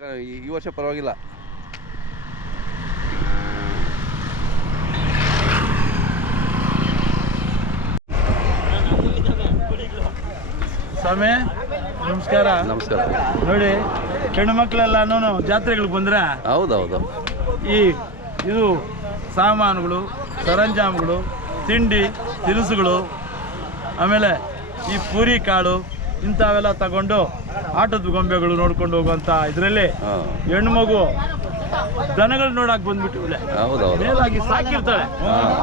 ಈ ವರ್ಷ ಪರವಾಗಿಲ್ಲ. ಸ್ವಾಮಿ ನಮಸ್ಕಾರ. ನಮಸ್ಕಾರ. ನೋಡಿ ಹೆಣ್ಣು ಮಕ್ಕಳೆಲ್ಲನೂ ಜಾತ್ರೆಗಳಿಗೆ ಬಂದ್ರೆ ಹೌದೌದು. ಈ ಇದು ಸಾಮಾನುಗಳು ಸರಂಜಾಮುಗಳು ತಿಂಡಿ ತಿನಿಸುಗಳು ಆಮೇಲೆ ಈ ಪೂರಿ ಕಾಳು ಇಂಥವೆಲ್ಲ ತಗೊಂಡು ಆಟದ ಗೊಂಬೆಗಳು ನೋಡ್ಕೊಂಡು ಹೋಗುವಂತ ಇದರಲ್ಲಿ ಹೆಣ್ಣು ಮಗು ದನಗಳು ನೋಡಕ್ ಬಂದ್ಬಿಟ್ಟು ಇವ್ಳೆ. ಹೌದೌದು. ಮೇಲಾಗಿ ಸಾಕಿರ್ತಾಳೆ.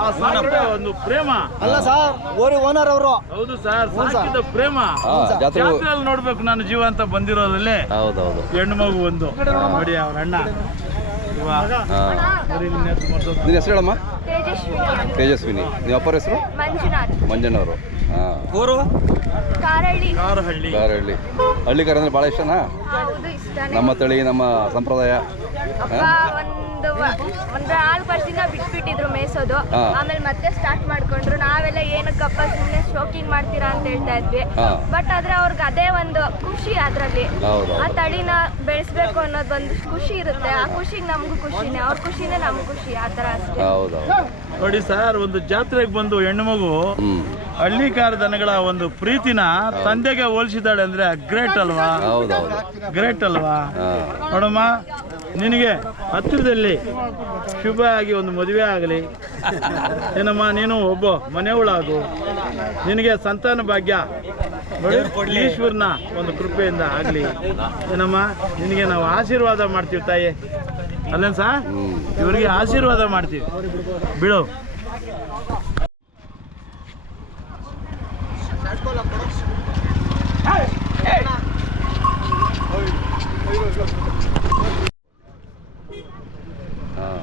ಆ ಸಾಕಿದ ಒಂದು ಪ್ರೇಮ. ಅಲ್ಲ ಸರ್ ಓರಿ ಓನರ್ ಅವರು. ಹೌದು ಸರ್ ಸಾಕಿದ ಪ್ರೇಮ. ಜಾತ್ರೆಯಲ್ಲಿ ನೋಡ್ಬೇಕು ನಾನು ಜೀವ ಅಂತ ಬಂದಿರೋದ್ರಲ್ಲಿ ಹೌದೌದು. ಹೆಣ್ಣು ಮಗು ಒಂದು. ನೋಡಿ ಅವ್ರ ಅಣ್ಣ. ನಿನ್ನ ಹೆಸ್ರು ಹೆಸರು ಹೇಳಮ್ಮ? ತೇಜಸ್ವಿನಿ. ತೇಜಸ್ವಿನಿ. ನೀವು ಅಪ್ಪರ ಹೆಸರು? ಮಂಜುನಾಥ್. ಮಂಜಣ್ಣವರು ಹಾಂ. ಕಾರಳ್ಳಿ ಕಾರಹಳ್ಳಿ. ಕಾರಹಳ್ಳಿ. ಹಳ್ಳಿಕಾರ ಅಂದ್ರೆ ಭಾಳ ಇಷ್ಟನಾ? ಹೌದು ಇಷ್ಟನೇ. ನಮ್ಮ ತಳಿ ನಮ್ಮ ಸಂಪ್ರದಾಯ. ಅಪ್ಪ ಒಂದು ಒಂದು ನಾಲ್ಕು ವರ್ಷದಿಂದ ಬಿಟ್ಬಿಟ್ಟಿದ್ರು ಮೇಯ್ಸೋದು. ಆಮೇಲೆ ಮತ್ತೆ ಸ್ಟಾರ್ಟ್ ಮಾಡ್ಕೊಂಡ್ರು. ನಾವೆಲ್ಲ ಏನಕ್ಕಪ್ಪ ಸುಮ್ಮನೆ ಶೋಕಿಂಗ್ ಮಾಡ್ತೀರಾ ಅಂತ ಹೇಳ್ತಾ ಇದ್ವಿ. ಬಟ್ ಆದ್ರೆ ಅವ್ರಿಗೆ ಅದೇ ಒಂದು ಖುಷಿ ಅದರಲ್ಲಿ. ಆ ತಳಿನ ಬೆಳೆಸ್ಬೇಕು ಅನ್ನೋದು ಒಂದು ಖುಷಿ ಇರುತ್ತೆ. ಆ ಖುಷಿಗೆ ನಮಗೂ ಖುಷಿನೇ. ಅವ್ರ ಖುಷಿನೇ ನಮ್ಗೆ ಖುಷಿ ಆ ಅಷ್ಟೇ. ಹೌದೌದು. ನೋಡಿ ಸರ್ ಒಂದು ಜಾತ್ರೆಗೆ ಬಂದು ಹೆಣ್ಣು ಮಗು ಹಳ್ಳಿ ಹಳ್ಳಿಕಾರ ದನಗಳ ಒಂದು ಪ್ರೀತಿನ ತಂದೆಗೆ ಹೋಲಿಸಿದಾಳೆ ಅಂದ್ರೆ ಗ್ರೇಟ್ ಅಲ್ವಾ? ಗ್ರೇಟ್ ಅಲ್ವಾ? ನೋಡಮ್ಮ ನಿನಗೆ ಹತ್ತಿರದಲ್ಲಿ ಶುಭ ಆಗಿ ಒಂದು ಮದುವೆ ಆಗಲಿ. ಏನಮ್ಮ ನೀನು ಒಬ್ಬ ಮನೆಯವಳಾಗು. ನಿನಗೆ ಸಂತಾನ ಭಾಗ್ಯ. ಈಶ್ವರನ ಒಂದು ಕೃಪೆಯಿಂದ ಆಗಲಿ. ಏನಮ್ಮ ನಿನಗೆ ನಾವು ಆಶೀರ್ವಾದ ಮಾಡ್ತೀವಿ ತಾಯಿ. ಅಲ್ಲೇನು ಸಾ? ಇವರಿಗೆ ಆಶೀರ್ವಾದ ಮಾಡ್ತೀವಿ. ಬಿಡು ಹಾಂ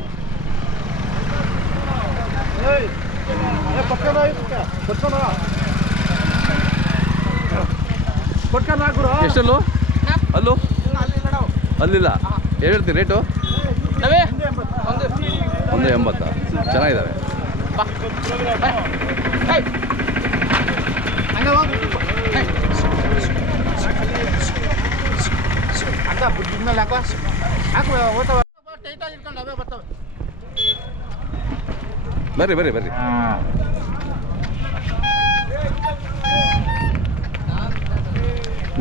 ಎಷ್ಟಲ್ಲೂ? ಅಲ್ಲೂ? ಅಲ್ಲಿಲ್ಲ. ಏನು ಹೇಳ್ತೀನಿ ರೇಟು ಒಂದು ಎಂಬತ್ತ? ಚೆನ್ನಾಗಿದ್ದಾವೆ. ಬರ್ರಿ ಬರ್ರಿ ಬರ್ರಿ.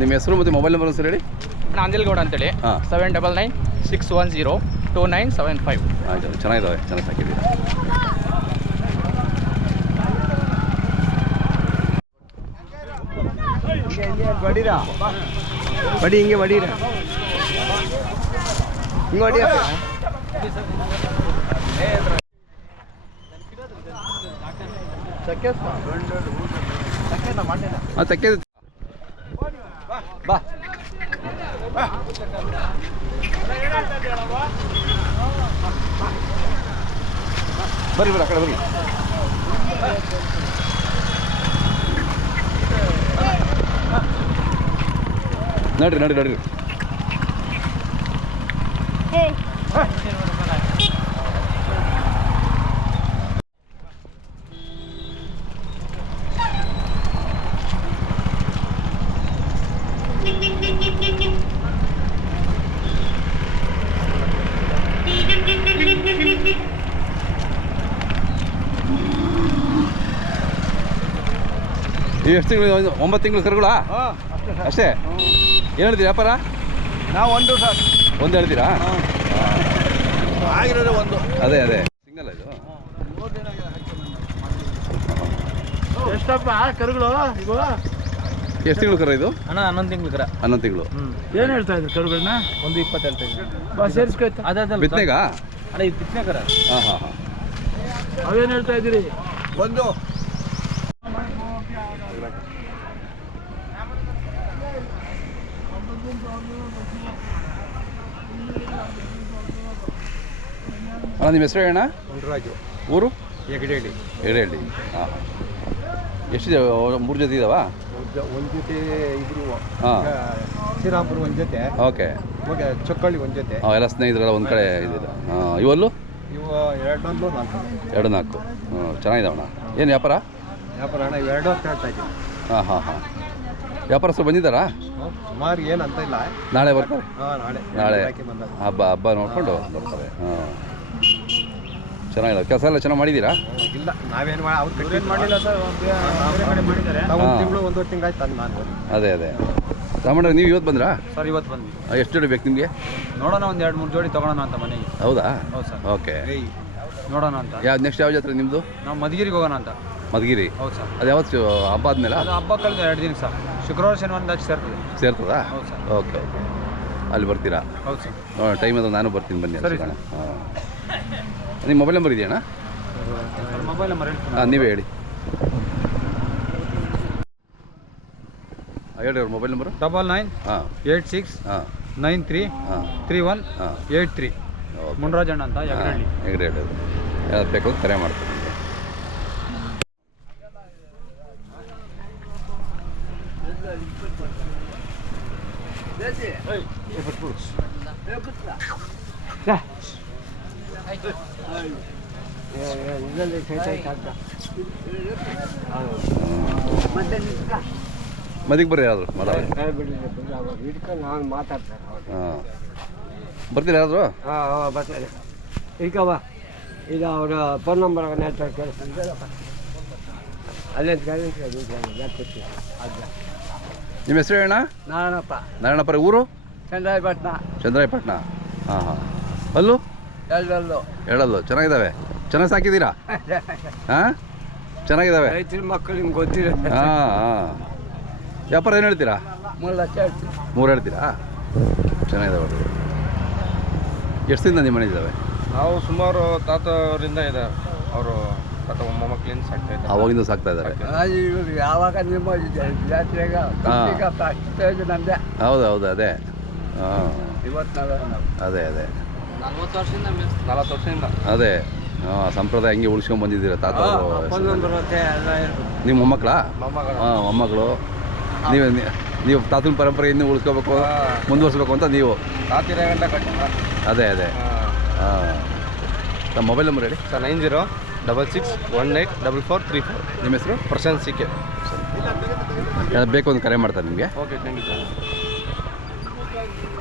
ನಿಮ್ಮ ಹೆಸರು ಮತ್ತು ಮೊಬೈಲ್ ನಂಬರ್ ಸರ್ ಹೇಳಿ. ನಾಂದಿಲ್ಗೌಡ ಅಂತೇಳಿ. ಹಾಂ. Seven double nine six one zero two nine seven five ಆಯ್ತು ಚೆನ್ನಾಗಿದ್ದಾವೆ ಚೆನ್ನಾಗಿ ಸಾಕಿದ್ದೀರಾ? ಬಡೀರಾ? ಬಡಿ ಹಿಂಗೆ ಬಡೀರ? ಹಿಂಗೆ ಹೊಡಿ ತಕ್ಕೆ ಬಾ. ಬರ್ರಿ ಬರ್ರಿ ಆ ಕಡೆ ಬರ್ರಿ ನಡ್ರಿ ನಡ್ರಿ ನಡ್ರಿ. ಈ ಎಷ್ಟು ತಿಂಗಳು ಒಂಬತ್ತು ತಿಂಗಳು ಕರುಗಳಾ? ಅಷ್ಟೇ ಏನು ಹೇಳ್ತೀರಿ ವ್ಯಾಪಾರ? ನಾವು ಒಂದು ಸರ್. ಒಂದು ಹೇಳ್ತೀರಾ? ಆಗಿರೋದು ಒಂದು. ಅದೇ ಅದೇ. ಸಿಂಗಲ್ ಇದು? ಎಷ್ಟಪ್ಪ ಕರುಗಳು ಎಷ್ಟು ತಿಂಗಳು ಕರ ಇದು? ಅಣ್ಣ ಹನ್ನೊಂದು ತಿಂಗಳು ಕರ. ಹನ್ನೊಂದು ತಿಂಗಳು. ಏನು ಹೇಳ್ತಾ ಇದ್ರು ಕರುಗಳನ್ನ? ಒಂದು ಇಪ್ಪತ್ತು ಹೇಳ್ತಾ ಇದ್ರು ಬಾ ಸೇರಿಸ್ಕೊಯ್ತಾ? ಅದೇ ಬಿತ್ತನೆಗಾ? ಅಣ್ಣ ಇದು ಬಿತ್ತನೆ ಕರ. ಹಾಂ ಹಾಂ ಹಾಂ. ಅವೇನು ಹೇಳ್ತಾ ಇದ್ದೀರಿ? ಒಂದು. ಅಣ್ಣ ನಿಮ್ಮ ಹೆಸರು ಅಣ್ಣ ಗುಂಡ್ರಾಜು. ಊರು? ಎಗಡೇಳಿ ಎಗಡೇಳಿ ಹಾಂ. ಎಷ್ಟಿದೆ ಮೂರು ಜೊತೆ ಇದಾವ? ಒಂದು ಜೊತೆ ಇದ್ರು. ಹಾಂ. ಶ್ರೀರಾಮ್ಪುರ ಒಂದು ಜೊತೆ. ಓಕೆ. ಓಕೆ ಚೊಕ್ಕಳ್ಳಿ ಒಂದು ಜೊತೆ. ಹಾಂ ಎಲ್ಲ ಸ್ನೇಹಿತರೆಲ್ಲ ಒಂದು ಕಡೆ ಇದಿಲ್ಲ ಹಾಂ ಇವಲ್ಲು? ಇವು ಎರಡೊಂದು ನಾಲ್ಕು. ಎರಡು ನಾಲ್ಕು ಹ್ಞೂ ಚೆನ್ನಾಗಿದಾವಣ್ಣ. ಏನು ವ್ಯಾಪಾರ? ವ್ಯಾಪಾರ ಅಣ್ಣ ಇವೆರಡು ಇದ್ದೀನಿ ಹಾಂ ಹಾಂ ಹಾಂ. ವ್ಯಾಪಾರಸ್ಥರು ಬಂದಿದ್ದಾರಾ? ಸುಮಾರು ಏನು ಅಂತ ಇಲ್ಲ. ನಾಳೆ ಬರ್ತಾರೆ? ಹಾಂ ನಾಳೆ. ಹಬ್ಬ ಹಬ್ಬ ನೋಡ್ಕೊಂಡು ಬರ್ತಾರೆ. ಹಾಂ. ಚೆನ್ನಾಗಿದೆ ಕೆಲಸ ಎಲ್ಲ ಚೆನ್ನಾಗಿ ಮಾಡಿದ್ದೀರಾ? ಇಲ್ಲ. ನಾವೇನು ಮಾಡಿಲ್ಲ ತಿಂಗಳು ಒಂದೂವರೆ ತಿಂಗಳು ಆಯ್ತು ತಂದು ನಾನು. ಅದೇ ಅದೇ. ರಾಮಣ್ಣ ನೀವು ಇವತ್ತು ಬಂದ್ರಾ? ಸರ್ ಇವತ್ತು ಬಂದ್ವಿ. ಎಷ್ಟು ಜೋಡಿ ಬೇಕು ನಿಮಗೆ? ನೋಡೋಣ ಒಂದು ಎರಡು ಮೂರು ಜೋಡಿ ತೊಗೊಳೋಣ ಅಂತ ಮನೆಗೆ. ಹೌದಾ? ಹೌದು ಸರ್. ಓಕೆ. ನೋಡೋಣ ಅಂತ. ಯಾವ್ದು ನೆಕ್ಸ್ಟ್ ಯಾವ ಜಾತ್ರೆ ನಿಮ್ಮದು ನಾವು ಮಧುಗಿರಿಗೆ ಹೋಗೋಣ ಅಂತ. ಮಧುಗಿರಿ. ಹೌದು ಸರ್. ಅದು ಯಾವತ್ತು ಹಬ್ಬ ಆದ್ಮೇಲೆ? ಅದು ಹಬ್ಬ ಕಳೆದ ಎರಡು ದಿನ ಸರ್. ಶುಕ್ರವಾರ ಶನಿವಾರ ಹಚ್ಚಿ ಸೇರ್ತದೆ. ಸೇರ್ತದಾ? ಹೌದು ಸರ್. ಓಕೆ ಅಲ್ಲಿ ಬರ್ತೀರಾ? ಹೌದು ಸರ್. ನೋಡೋಣ ಟೈಮ್ ಅದ ನಾನು ಬರ್ತೀನಿ ಬನ್ನಿ ಸರಿ, ಹಾಂ. ನಿಮ್ಮ ಮೊಬೈಲ್ ನಂಬರ್ ಇದೆಯಣ್ಣ? ಮೊಬೈಲ್ ನಂಬರ್ ಹಾಂ ನೀವೇ ಹೇಳಿ. ಹೇಳಿ ಅವ್ರ ಮೊಬೈಲ್ ನಂಬರು. ಡಬಲ್ ನೈನ್ ಹಾಂ. ಏಯ್ಟ್ ಸಿಕ್ಸ್ ಹಾಂ. ನೈನ್ ತ್ರೀ ಹಾಂ. ತ್ರೀ ಒನ್ ಹಾಂ. Eight three. ಮುನ್ರಾಜಣ್ಣ ಅಂತ ಯಗರಹಳ್ಳಿ ಹೆಗಡೆ ಹೇಳೋದು ಬೇಕು ಕರೆ ಮಾಡ್ತೀನಿ. ಮದಿಗೆ ಬರ್ರಿ ಯಾರಾದ್ರು ಮಾತಾಡಿ ನಾನು ಮಾತಾಡ್ತಾರೆ ಹಾಂ. ಬರ್ತೀರಾ ಯಾರಾದ್ರು ಹಾಂ ಹಾಂ ಬರ್ತಾರೆ ಈಗ ಬಾ. ಈಗ ಅವರ ಫೋನ್ ನಂಬರ್ ನೆಟ್ವರ್ಕ್ ಕೆಲಸ ಅಲ್ಲೇ ನಿಮ್ಮ ಹೆಸರು ಹೇಳಣ್ಣ? ನಾರಾಯಣಪ್ಪ. ನಾರಾಯಣಪ್ಪ ಊರು? ಚಂದ್ರಾಯಪಟ್ಟಣ ಚಂದ್ರಾಯಪಟ್ಟಣ ಹಾಂ ಹಾಂ. ಅಲ್ಲೂ ಎಲ್ಲೆಲ್ಲೋ ಹೇಳಲ್ಲು ಚೆನ್ನಾಗಿದ್ದಾವೆ. ಚೆನ್ನಾಗಿ ಸಾಕಿದ್ದೀರಾ? ಹಾಂ? ಚೆನ್ನಾಗಿದ್ದಾವೆ. ರೈತರ ಮಕ್ಕಳು ನಿಮ್ಗೆ ಗೊತ್ತಿರುತ್ತೆ ಹಾಂ ಹಾಂ. ವ್ಯಾಪಾರ ಏನು ಹೇಳ್ತೀರಾ? ಮೂರು ಲಕ್ಷ ಹೇಳ್ತೀನಿ. ಮೂರು ಹೇಳ್ತೀರಾ? ಚೆನ್ನಾಗಿದ್ದಾವೆ ಎಷ್ಟು ದಿನ ನಿಮ್ಮ ಮನೆ ಇದ್ದಾವೆ? ನಾವು ಸುಮಾರು ತಾತವರಿಂದ ಇದೆ ಅವರು ತಾತ ಮೊಮ್ಮಕ್ಕಳಿಂದ ಸಾಕ್ತಾ ಇದ್ದಾರೆ. ಅವಾಗಿಂದ ಸಾಕ್ತಾ ಇದ್ದಾರೆ. ಯಾವಾಗ ನಿಮ್ಮ ಜಾತ್ರೆಗ ನಮ್ದೆ ಹೌದು ಹೌದು ಅದೇ. ಅದೇ ಅದೇ. ನಲ್ವತ್ತು ವರ್ಷದಿಂದ ನಲವತ್ತು ವರ್ಷದಿಂದ. ಅದೇ. ಹಾಂ ಸಂಪ್ರದಾಯ ಹಂಗೆ ಉಳಿಸ್ಕೊಂಡ್ ಬಂದಿದ್ದೀರ ತಾತ ನಿಮ್ಮ ಮೊಮ್ಮಕ್ಕಳಾ? ಮೊಮ್ಮಗಳ. ಹಾಂ ಮೊಮ್ಮಗಳು. ನೀವು ನೀವು ತಾತನ ಪರಂಪರೆ ಇನ್ನೂ ಉಳಿಸ್ಕೋಬೇಕು ಮುಂದುವರ್ಸ್ಬೇಕು ಅಂತ ನೀವು? ಅದೇ ಅದೇ. ಹಾಂ. ನಮ್ಮ ಮೊಬೈಲ್ ನಂಬರ್ ಹೇಳಿ. Sir nine zero double six one eight double four three four. ನಿಮ್ಮ ಹೆಸರು? ಪ್ರಶಾಂತ್ ಸಿ ಕೆ ಬೇಕು ಒಂದು ಕರೆ ಮಾಡ್ತಾರೆ ನಿಮಗೆ? Okay thank you sir. Thank you.